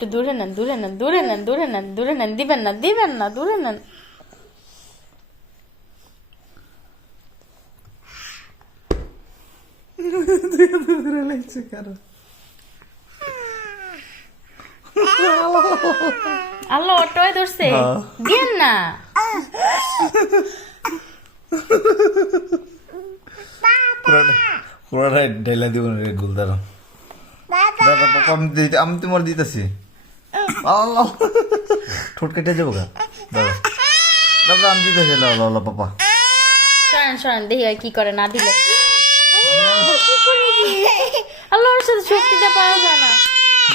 একটু দূরে নেন, দূরে নেন, দূরে নেন, দূরে নেন, দূরে নেন, দিবেন না, দিবেন না, দূরে নেন। আল্লাহ অটোয় ধরছে, দিয়েন না। পুরোটা ঢেলা দিব গুলদার দাদা পাপা আমি তোমার দিতেছি ঠোঁট কেটে যাবো গা দাদা দাদা আমি দিতেছি লা পাপা সরেন সরেন, দেখি আর কি করে, না দিলে আল্লাহর সাথে শক্তিতে পাওয়া যায় না।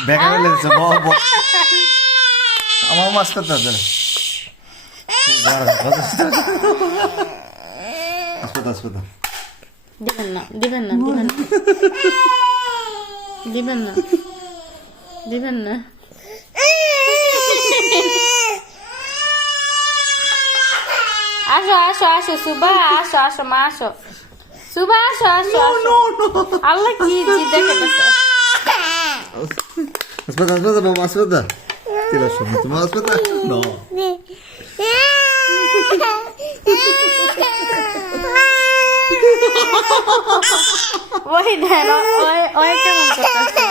ব্যাগা ফেলে দিচ্ছে আমার মাছ করতে হবে হাসপাতাল দিবেন না, দিবেন না, দিবেন না, দিবেন না, দিবেন না। আসো আসো আসো সুবা, আসো আসো মা, আসো সুবা, আসো আসো আসো। আল্লাহ কি দেখাতেছে। হাসপাতাল বাবা হাসপাতাল চলে আসো তোমার হাসপাতাল নো ওই দেন, ওই কেমন করতেছে।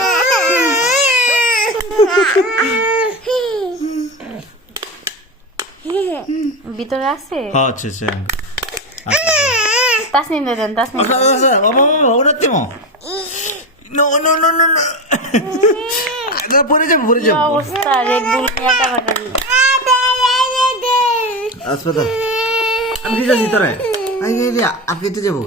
ভিতরে আছে? হ্যাঁ আচ্ছা আচ্ছা তাসনিম দে দেন, তাসনিম। বাবা un attimo no পরে যাবো কি অবস্থা, রেড বুল নিয়ে কাটাকাটি। হাসপাতাল আমি দিতেছি তোরে আগে আজকে যাবো